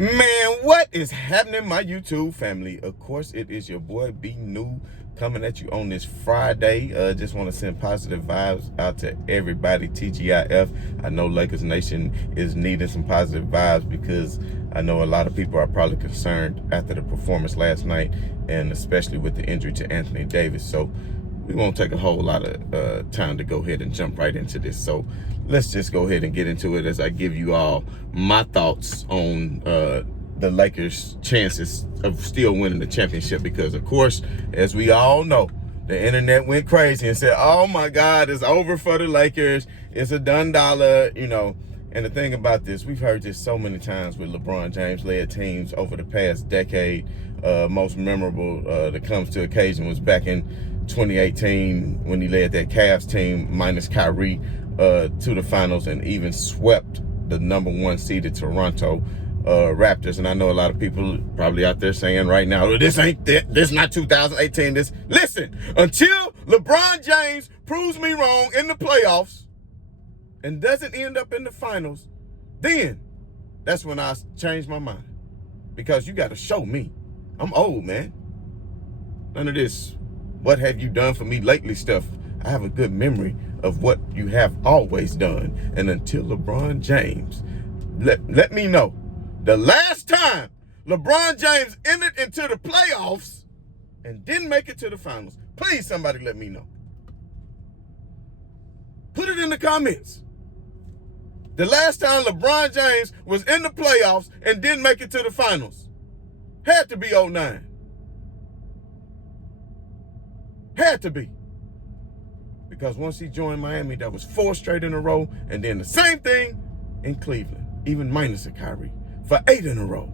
Man, what is happening, my YouTube family? Of course, it is your boy B New coming at you on this Friday. Just want to send positive vibes out to everybody. TGIF. I know Lakers Nation is needing some positive vibes because I know a lot of people are probably concerned after the performance last night, and especially with the injury to Anthony Davis. So we won't take a whole lot of time to go ahead and jump right into this. So let's just go ahead and get into it as I give you all my thoughts on the Lakers' chances of still winning the championship. Because, of course, as we all know, the internet went crazy and said, oh, my God, it's over for the Lakers. It's a done dollar, you know. And the thing about this, we've heard this so many times with LeBron James-led teams over the past decade. Most memorable that comes to occasion was back in 2018 when he led that Cavs team minus Kyrie to the finals and even swept the #1 seeded Toronto Raptors. And I know a lot of people probably out there saying right now, well, this not 2018. Listen, until LeBron James proves me wrong in the playoffs and doesn't end up in the finals, then that's when I change my mind. Because you got to show me. I'm old, man. None of this, what have you done for me lately stuff. I have a good memory of what you have always done. And until LeBron James, let me know the last time LeBron James entered into the playoffs and didn't make it to the finals. Please, somebody let me know. Put it in the comments. The last time LeBron James was in the playoffs and didn't make it to the finals had to be 2009. Had to be. Because once he joined Miami, that was 4 straight in a row. And then the same thing in Cleveland, even minus a Kyrie, for 8 in a row.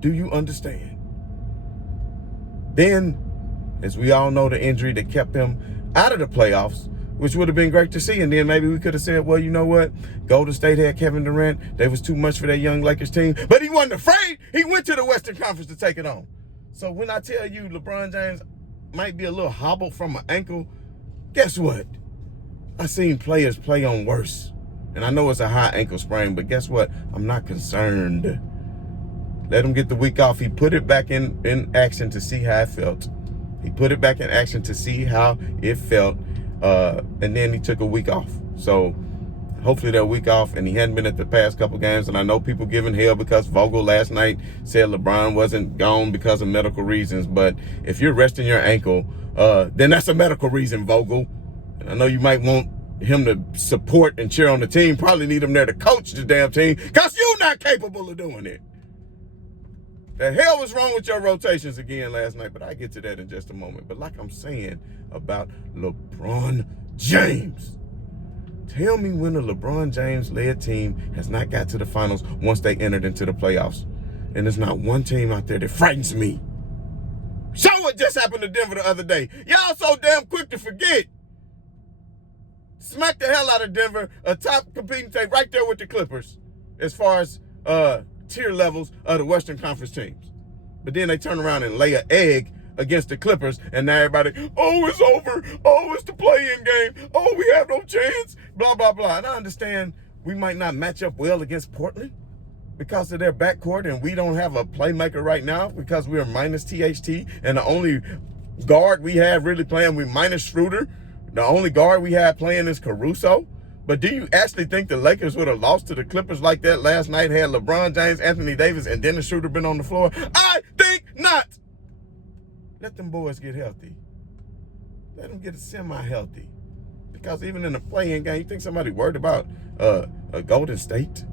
Do you understand? Then, as we all know, the injury that kept him out of the playoffs, which would have been great to see. And then maybe we could have said, well, you know what? Golden State had Kevin Durant. They was too much for that young Lakers team. But he wasn't afraid. He went to the Western Conference to take it on. So when I tell you LeBron James might be a little hobbled from an ankle, guess what? I seen players play on worse. And I know it's a high ankle sprain, but guess what? I'm not concerned. Let him get the week off. He put it back in action to see how it felt. He put it back in action to see how it felt. And then he took a week off. So hopefully that week off, and he hadn't been at the past couple games. And I know people giving hell because Vogel last night said LeBron wasn't gone because of medical reasons. But if you're resting your ankle, then that's a medical reason, Vogel. And I know you might want him to support and cheer on the team. Probably need him there to coach the damn team because you're not capable of doing it. The hell was wrong with your rotations again last night? But I get to that in just a moment. But like I'm saying about LeBron James, tell me when a LeBron James-led team has not got to the finals once they entered into the playoffs. And there's not one team out there that frightens me. Show what just happened to Denver the other day. Y'all so damn quick to forget. Smack the hell out of Denver, a top competing team right there with the Clippers as far as tier levels of the Western Conference teams. But then they turn around and lay an egg against the Clippers, and now everybody, oh, it's over. Oh, it's the play-in game. Oh, we have no chance. Blah, blah, blah. And I understand we might not match up well against Portland because of their backcourt, and we don't have a playmaker right now because we're minus THT, and the only guard we have really playing, we minus Schroeder. The only guard we have playing is Caruso. But do you actually think the Lakers would have lost to the Clippers like that last night had LeBron James, Anthony Davis, and Dennis Schroeder been on the floor? I think not. Let them boys get healthy. Let them get semi-healthy. Because even in the play-in game, you think somebody worried about a Golden State?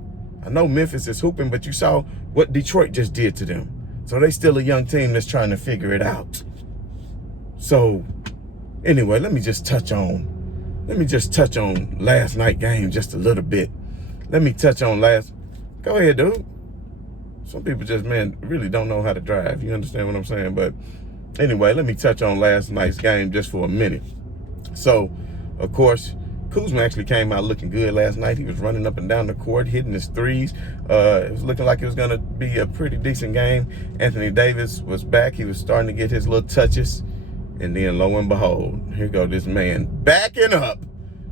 I know Memphis is hooping, but you saw what Detroit just did to them. So they still a young team that's trying to figure it out. So anyway, let me just touch on last night game just a little bit. Let me touch on go ahead, dude. Some people just, man, really don't know how to drive. You understand what I'm saying? But anyway, let me touch on last night's game just for a minute. So, of course, Kuzma actually came out looking good last night. He was running up and down the court, hitting his threes. It was looking like it was going to be a pretty decent game. Anthony Davis was back. He was starting to get his little touches. And then, lo and behold, here go this man backing up,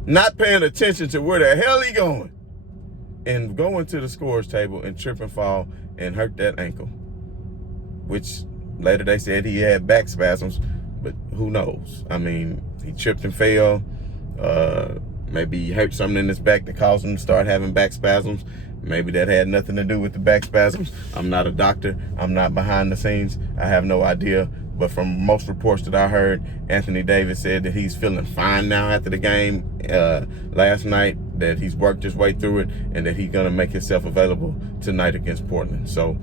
not paying attention to where the hell he going, and go into the scores table and trip and fall and hurt that ankle, which later they said he had back spasms, but who knows? I mean, he tripped and fell. Maybe he hurt something in his back that caused him to start having back spasms. Maybe that had nothing to do with the back spasms. I'm not a doctor. I'm not behind the scenes. I have no idea. But from most reports that I heard, Anthony Davis said that he's feeling fine now after the game last night, that he's worked his way through it, and that he's going to make himself available tonight against Portland. So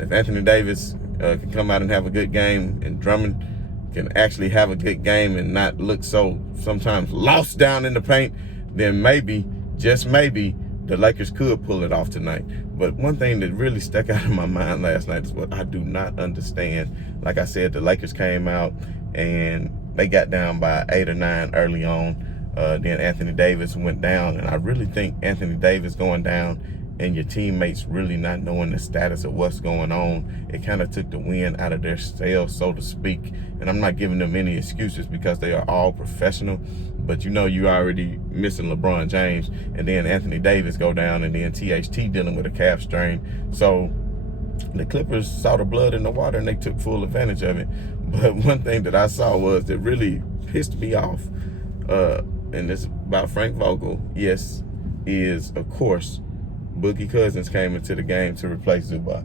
if Anthony Davis can come out and have a good game, and Drummond can actually have a good game and not look so sometimes lost down in the paint, then maybe, just maybe, the Lakers could pull it off tonight. But one thing that really stuck out in my mind last night is what I do not understand. Like I said, the Lakers came out and they got down by 8 or 9 early on. Then Anthony Davis went down, and I really think Anthony Davis going down and your teammates really not knowing the status of what's going on, it kind of took the wind out of their sails, so to speak. And I'm not giving them any excuses because they are all professional. But you know, you already missing LeBron James, and then Anthony Davis go down, and then THT dealing with a calf strain. So the Clippers saw the blood in the water, and they took full advantage of it. But one thing that I saw was that really pissed me off, and it's about Frank Vogel, yes, is, of course, Boogie Cousins came into the game to replace Zubac.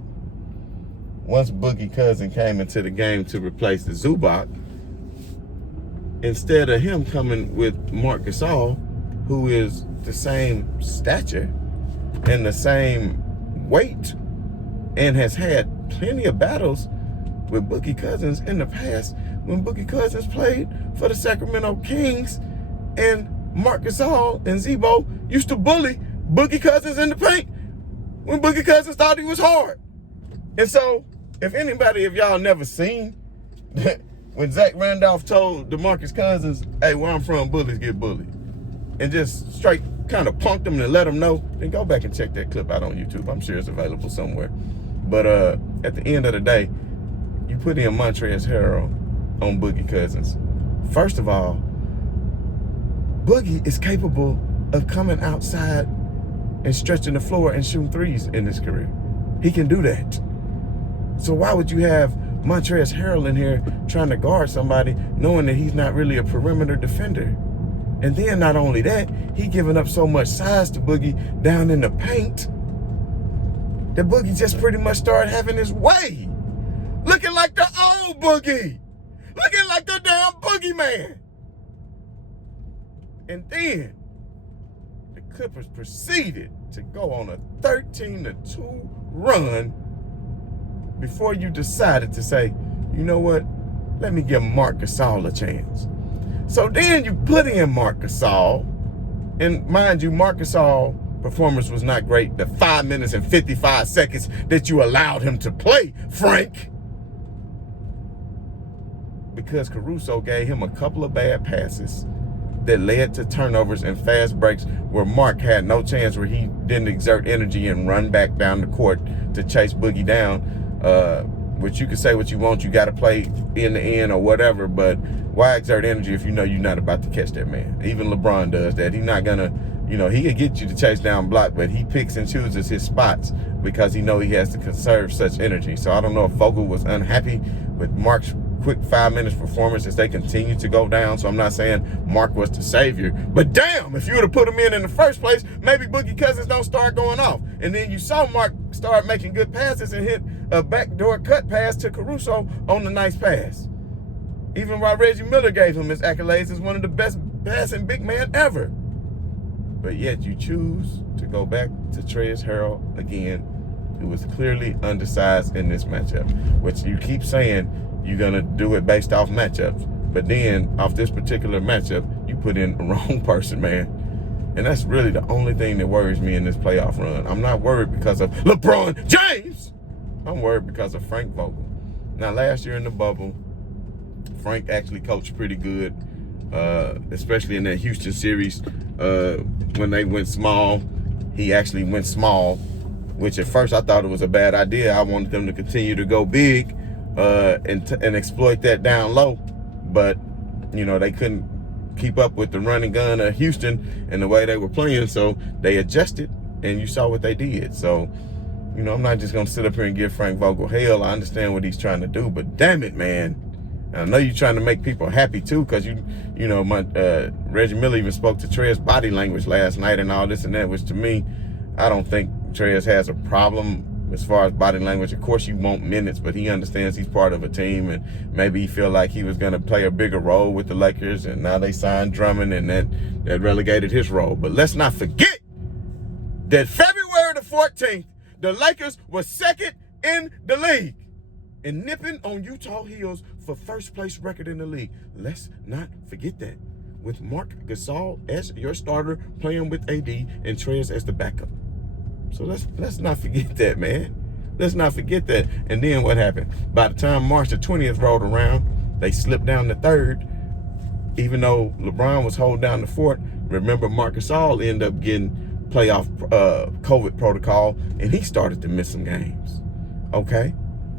Once Boogie Cousins came into the game to replace the Zubac, instead of him coming with Marc Gasol, who is the same stature and the same weight and has had plenty of battles with Boogie Cousins in the past, when Boogie Cousins played for the Sacramento Kings and Marc Gasol and Zebo used to bully Boogie Cousins in the paint when Boogie Cousins thought he was hard. And so, if anybody of y'all never seen when Zach Randolph told DeMarcus Cousins, hey, where I'm from, bullies get bullied, and just straight kind of punked him and let him know, then go back and check that clip out on YouTube. I'm sure it's available somewhere. But at the end of the day, you put in Montrezl Harrell on Boogie Cousins. First of all, Boogie is capable of coming outside and stretching the floor and shooting threes in his career. He can do that. So why would you have Montrezl Harrell in here trying to guard somebody knowing that he's not really a perimeter defender? And then not only that, he giving up so much size to Boogie down in the paint that Boogie just pretty much started having his way. Looking like the old Boogie. Looking like the damn boogeyman. And then the Clippers proceeded to go on a 13-2 run before you decided to say, you know what, let me give Marc Gasol a chance. So then you put in Marc Gasol, and mind you, Marc Gasol performance was not great. The 5 minutes and 55 seconds that you allowed him to play, Frank, because Caruso gave him a couple of bad passes that led to turnovers and fast breaks where Mark had no chance, where he didn't exert energy and run back down the court to chase Boogie down. Which you can say what you want, you got to play in the end or whatever, but why exert energy if you know you're not about to catch that man? Even LeBron does that. He's not gonna, he can get you to chase down block, but he picks and chooses his spots because he knows he has to conserve such energy. So I don't know if Vogel was unhappy with Mark's quick 5 minutes performance as they continue to go down. So I'm not saying Mark was the savior, but damn, if you would have put him in the first place, maybe Boogie Cousins don't start going off. And then you saw Mark start making good passes and hit a backdoor cut pass to Caruso on the nice pass. Even while Reggie Miller gave him his accolades as one of the best passing big men ever. But yet you choose to go back to Trez Harrell again, who was clearly undersized in this matchup, which you keep saying you're going to do it based off matchups. But then, off this particular matchup, you put in the wrong person, man. And that's really the only thing that worries me in this playoff run. I'm not worried because of LeBron James. I'm worried because of Frank Vogel. Now, last year in the bubble, Frank actually coached pretty good, especially in that Houston series. When they went small, he actually went small, which at first I thought it was a bad idea. I wanted them to continue to go big and exploit that down low. But, they couldn't keep up with the running gun of Houston and the way they were playing, so they adjusted and you saw what they did. So, you know, I'm not just going to sit up here and give Frank Vogel hell. I understand what he's trying to do, but damn it, man. And I know you're trying to make people happy too, because you know, my Reggie Miller even spoke to Trey's body language last night and all this and that, which to me, I don't think Trey's has a problem as far as body language. Of course, you want minutes, but he understands he's part of a team, and maybe he feel like he was going to play a bigger role with the Lakers, and now they signed Drummond, and that relegated his role. But let's not forget that February the 14th, the Lakers were second in the league and nipping on Utah heels for first place record in the league. Let's not forget that. With Marc Gasol as your starter, playing with AD, and Trez as the backup. So let's not forget that, man. Let's not forget that. And then what happened? By the time March the 20th rolled around, they slipped down to third. Even though LeBron was holding down the fort, remember Marc Gasol ended up getting playoff COVID protocol, and he started to miss some games. Okay?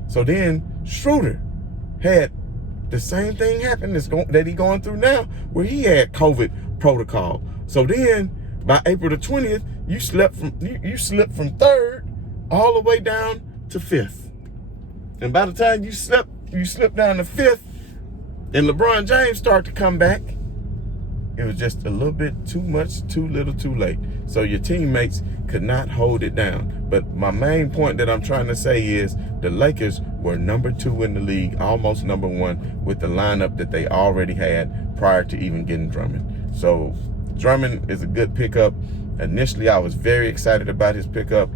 So then Schroeder had the same thing happen that he going through now, where he had COVID protocol. So then by April the 20th, you slipped from third all the way down to fifth. And by the time you slipped down to fifth, and LeBron James started to come back, it was just a little bit too much, too little, too late. So your teammates could not hold it down. But my main point that I'm trying to say is the Lakers were number 2 in the league, almost number 1, with the lineup that they already had prior to even getting Drummond. So Drummond is a good pickup. Initially, I was very excited about his pickup,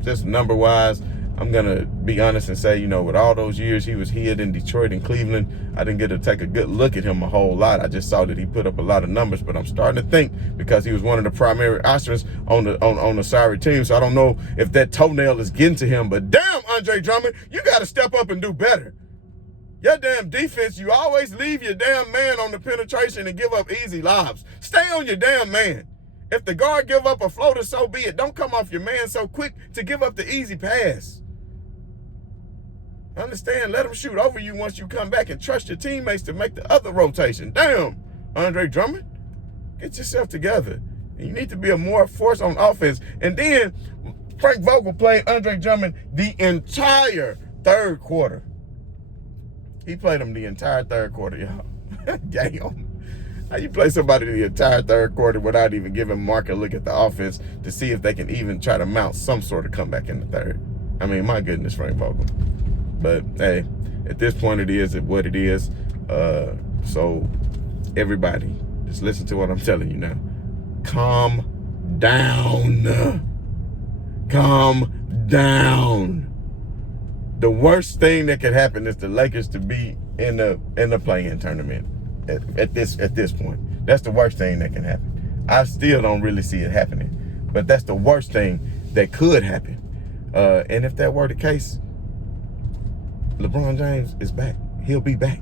just number-wise. I'm going to be honest and say, you know, with all those years he was here in Detroit and Cleveland, I didn't get to take a good look at him a whole lot. I just saw that he put up a lot of numbers, but I'm starting to think, because he was one of the primary options on the sorry team, so I don't know if that toenail is getting to him, but damn, Andre Drummond, you got to step up and do better. Your damn defense, you always leave your damn man on the penetration and give up easy lobs. Stay on your damn man. If the guard give up a floater, so be it. Don't come off your man so quick to give up the easy pass. Understand, let them shoot over you once you come back, and trust your teammates to make the other rotation. Damn, Andre Drummond, get yourself together. You need to be a more force on offense. And then Frank Vogel played Andre Drummond the entire third quarter. He played him the entire third quarter, y'all. Damn. How you play somebody the entire third quarter without even giving Mark a look at the offense to see if they can even try to mount some sort of comeback in the third? I mean, my goodness, Frank Vogel. But, hey, at this point, it is what it is. So, everybody, just listen to what I'm telling you now. Calm down. Calm down. The worst thing that could happen is the Lakers to be in the play-in tournament at this point. That's the worst thing that can happen. I still don't really see it happening, but that's the worst thing that could happen. And if that were the case, LeBron James is back. He'll be back.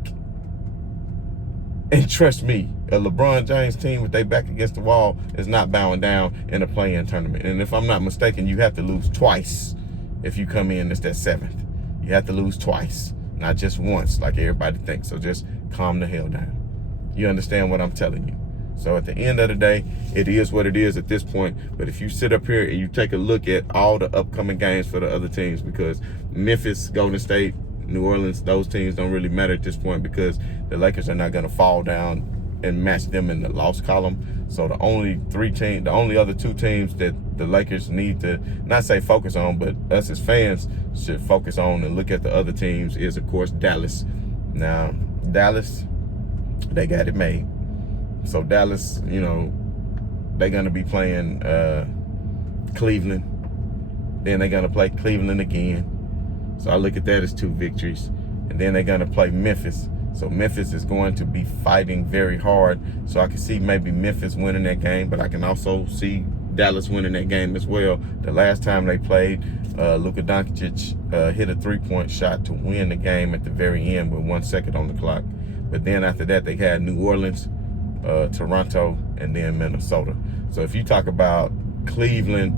And trust me, a LeBron James team with their back against the wall is not bowing down in a play-in tournament. And if I'm not mistaken, you have to lose twice if you come in as that 7th. You have to lose twice, not just once like everybody thinks. So just calm the hell down. You understand what I'm telling you? So at the end of the day, it is what it is at this point. But if you sit up here and you take a look at all the upcoming games for the other teams, because Memphis, Golden State, New Orleans, those teams don't really matter at this point, because the Lakers are not going to fall down and match them in the loss column. So the only other 2 teams that the Lakers need to not say focus on, but us as fans should focus on and look at the other teams is, of course, Dallas. Now, Dallas, they got it made. So Dallas, you know, they're going to be playing Cleveland. Then they're going to play Cleveland again. So I look at that as 2 victories. And then they're going to play Memphis. So Memphis is going to be fighting very hard. So I can see maybe Memphis winning that game, but I can also see Dallas winning that game as well. The last time they played, Luka Doncic hit a 3-point shot to win the game at the very end with 1 second on the clock. But then after that, they had New Orleans, Toronto, and then Minnesota. So if you talk about Cleveland,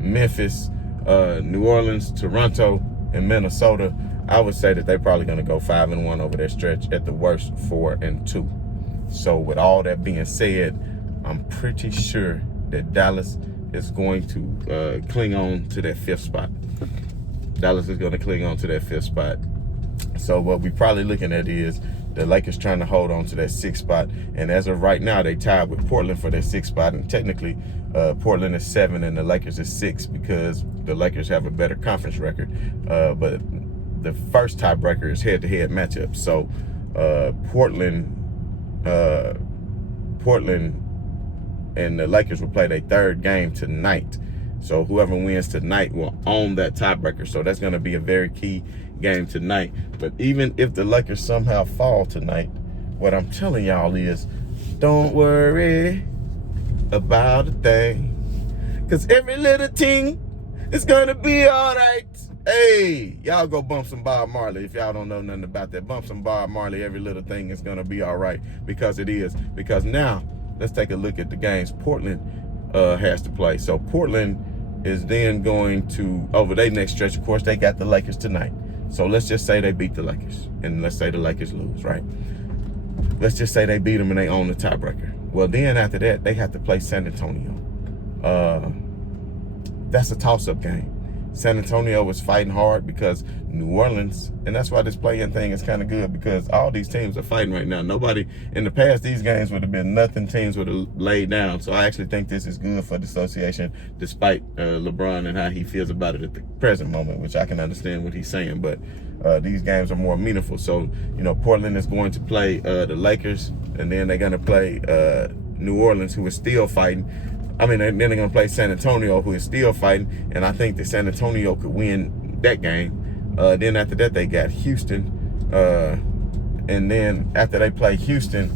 Memphis, New Orleans, Toronto, and Minnesota, I would say that they're probably going to go 5-1 over their stretch, at the worst 4-2. So with all that being said, I'm pretty sure that Dallas is going to cling on to that 5th spot. Dallas is going to cling on to that 5th spot. So what we're probably looking at is the Lakers trying to hold on to that 6th spot. And as of right now, they tied with Portland for that 6th spot. And technically, Portland is 7 and the Lakers is 6 because the Lakers have a better conference record. But the first tiebreaker is head-to-head matchup. So Portland and the Lakers will play their 3rd game tonight. So whoever wins tonight will own that tiebreaker. So that's going to be a very key game tonight. But even if the Lakers somehow fall tonight, what I'm telling y'all is, don't worry about a thing, because every little thing is going to be all right. Hey, y'all go bump some Bob Marley. If y'all don't know nothing about that, bump some Bob Marley. Every little thing is going to be all right, because it is. Because now, let's take a look at the games Portland has to play. So Portland is then going to, over their next stretch, of course, they got the Lakers tonight. So let's just say they beat the Lakers, and let's say the Lakers lose, right? Let's just say they beat them and they own the tiebreaker. Well, then after that, they have to play San Antonio. That's a toss-up game. San Antonio was fighting hard because New Orleans, and that's why this play-in thing is kind of good, because all these teams are fighting right now. Nobody, in the past, these games would have been nothing. Teams would have laid down. So I actually think this is good for the association, despite LeBron and how he feels about it at the present moment, which I can understand what he's saying. But these games are more meaningful. So, you know, Portland is going to play the Lakers, and then they're going to play New Orleans, who is still fighting. I mean, then they're going to play San Antonio, who is still fighting, and I think that San Antonio could win that game. Then after that, they got Houston, and then after they play Houston,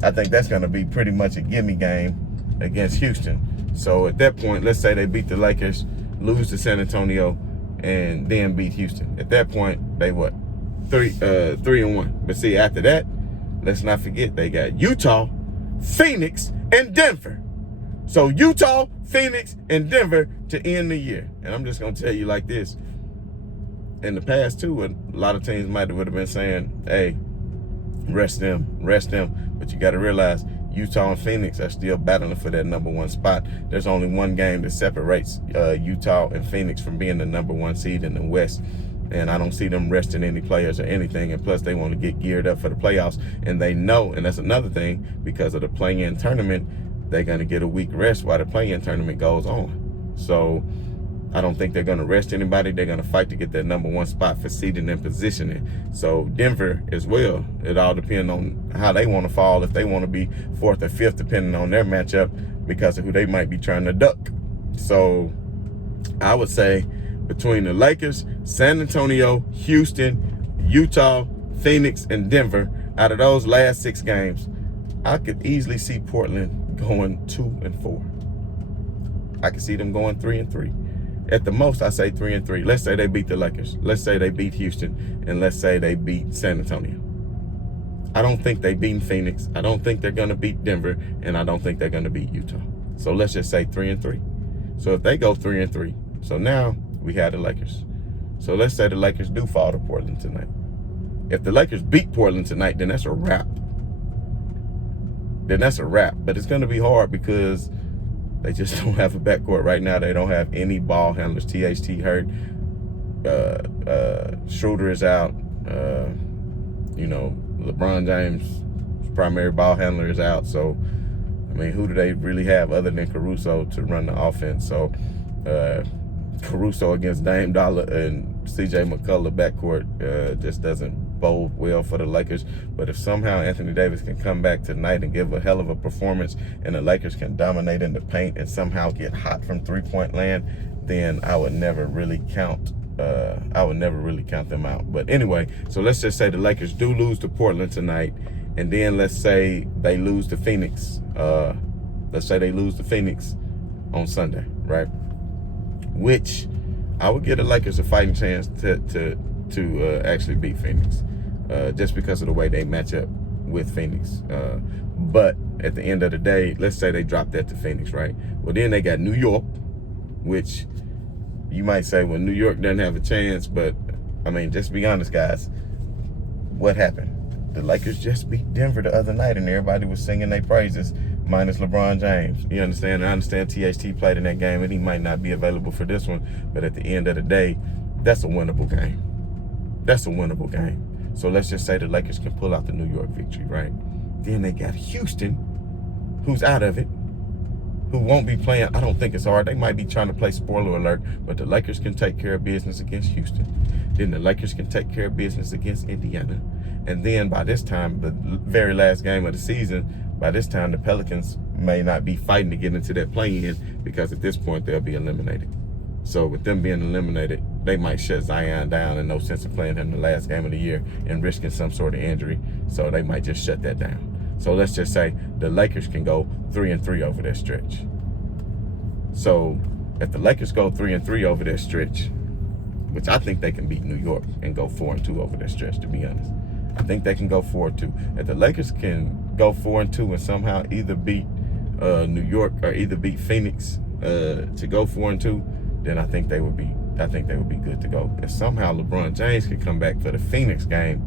I think that's going to be pretty much a gimme game against Houston. So at that point, let's say they beat the Lakers, lose to San Antonio, and then beat Houston. At that point, they what? 3-1. But see, after that, let's not forget they got Utah, Phoenix, and Denver. So Utah, Phoenix, and Denver to end the year. And I'm just going to tell you like this. In the past, too, a lot of teams would have been saying, hey, rest them. But you got to realize Utah and Phoenix are still battling for that #1 spot. There's only one game that separates Utah and Phoenix from being the #1 seed in the West. And I don't see them resting any players or anything. And plus, they want to get geared up for the playoffs. And they know, and that's another thing, because of the play-in tournament, they're going to get a week rest while the play-in tournament goes on. So I don't think they're going to rest anybody. They're going to fight to get that #1 spot for seeding and positioning. So Denver as well. It all depends on how they want to fall, if they want to be 4th or 5th, depending on their matchup, because of who they might be trying to duck. So I would say between the Lakers, San Antonio, Houston, Utah, Phoenix, and Denver, out of those last 6 games, I could easily see Portland going 2-4. I could see them going 3-3. At the most, I say 3-3. Let's say they beat the Lakers. Let's say they beat Houston. And let's say they beat San Antonio. I don't think they beat Phoenix. I don't think they're going to beat Denver. And I don't think they're going to beat Utah. So let's just say 3-3. So if they go 3-3, so now we have the Lakers. So let's say the Lakers do fall to Portland tonight. If the Lakers beat Portland tonight, then that's a wrap. But it's going to be hard because they just don't have a backcourt right now. They don't have any ball handlers. THT hurt. Schroeder is out. LeBron James' primary ball handler is out. So, I mean, who do they really have other than Caruso to run the offense? So, Caruso against Dame Dollar and CJ McCullough backcourt just doesn't bode well for the Lakers. But if somehow Anthony Davis can come back tonight and give a hell of a performance, and the Lakers can dominate in the paint and somehow get hot from three-point land, then I would never really count them out. But anyway, so let's just say the Lakers do lose to Portland tonight, and then let's say they lose to Phoenix. Let's say they lose to Phoenix on Sunday, right? Which I would give the Lakers a fighting chance to actually beat Phoenix, just because of the way they match up with Phoenix. But at the end of the day, let's say they drop that to Phoenix, right? Well, then they got New York, which you might say, well, New York doesn't have a chance. But, I mean, just be honest, guys. What happened? The Lakers just beat Denver the other night, and everybody was singing their praises. minus LeBron James. You understand? I understand THT played in that game, and he might not be available for this one. But at the end of the day, that's a winnable game. That's a winnable game. So let's just say the Lakers can pull out the New York victory, right? Then they got Houston, who's out of it, who won't be playing. I don't think it's hard. They might be trying to play spoiler alert, but the Lakers can take care of business against Houston. Then the Lakers can take care of business against Indiana. And then by this time, the very last game of the season, by this time the Pelicans may not be fighting to get into that play-in, because at this point they'll be eliminated. So with them being eliminated, they might shut Zion down, and no sense of playing him the last game of the year and risking some sort of injury. So they might just shut that down. So let's just say the Lakers can go 3-3 over that stretch. So if the Lakers go 3-3 over that stretch, which I think they can beat New York and go 4-2 over that stretch, to be honest. I think they can go 4-2. If the Lakers can go 4-2 and somehow either beat New York or either beat Phoenix to go 4-2, then I think they would be good to go. If somehow LeBron James can come back for the Phoenix game,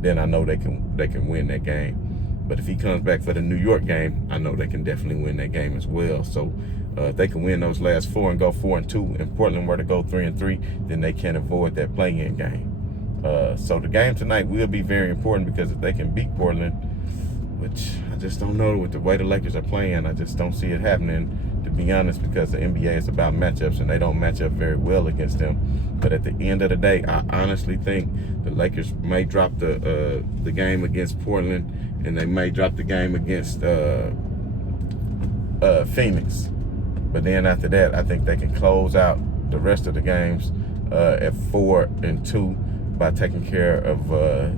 then I know they can win that game. But if he comes back for the New York game, I know they can definitely win that game as well. So if they can win those last 4 and go 4-2, and Portland were to go 3-3, then they can avoid that play-in game. So the game tonight will be very important, because if they can beat Portland, which I just don't know with the way the Lakers are playing, I just don't see it happening, to be honest, because the NBA is about matchups, and they don't match up very well against them. But at the end of the day, I honestly think the Lakers may drop the game against Portland, and they may drop the game against Phoenix. But then after that, I think they can close out the rest of the games at 4-2 by taking care of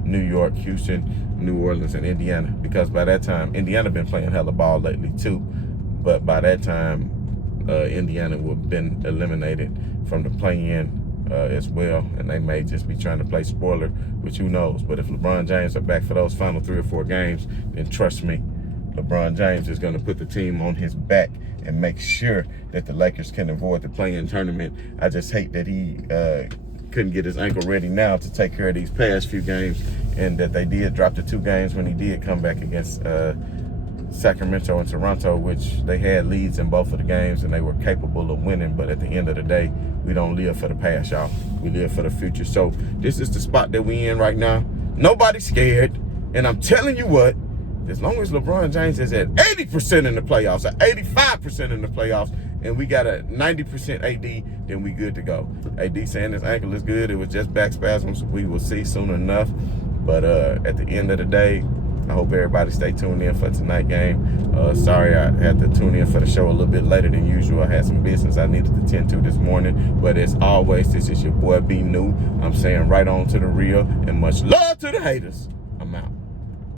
New York, Houston, New Orleans, and Indiana. Because by that time, Indiana been playing hella ball lately too. But by that time, Indiana will have been eliminated from the play-in as well, and they may just be trying to play spoiler, which who knows. But if LeBron James are back for those final 3 or 4 games, then trust me, LeBron James is going to put the team on his back and make sure that the Lakers can avoid the play-in tournament. I just hate that he couldn't get his ankle ready now to take care of these past few games, and that they did drop the 2 games when he did come back against Sacramento and Toronto, which they had leads in both of the games and they were capable of winning. But at the end of the day, we don't live for the past, y'all. We live for the future. So this is the spot that we in right now. Nobody's scared. And I'm telling you what, as long as LeBron James is at 80% in the playoffs, or 85% in the playoffs, and we got a 90% AD, then we good to go. AD saying his ankle is good. It was just back spasms. We will see soon enough. But at the end of the day, I hope everybody stay tuned in for tonight's game. Sorry I had to tune in for the show a little bit later than usual. I had some business I needed to tend to this morning. But as always, this is your boy B New. I'm saying right on to the real, and much love to the haters. I'm out.